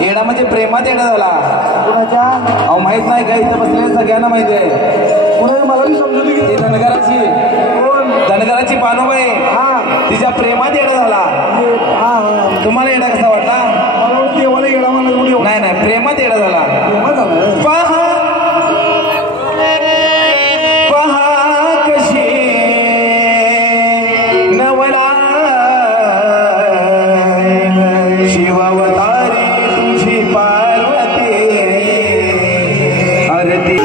येडा म्हणजे प्रेमात येडा झाला कुणाच्या? अहो माहित नाही का? इथं बसलेल्या सगळ्यांना माहिती आहे. कुणाला मला समजू दे. ती धनगराची धनगराची पानोबाई तिच्या प्रेमात येडा झाला. तुम्हाला येडा कसा वाटला? देवाला येडा म्हणला. नाही नाही, प्रेमात येडा झाला. पहा पहा कशी नवला शिवावतारी तुझी पार्वती आरती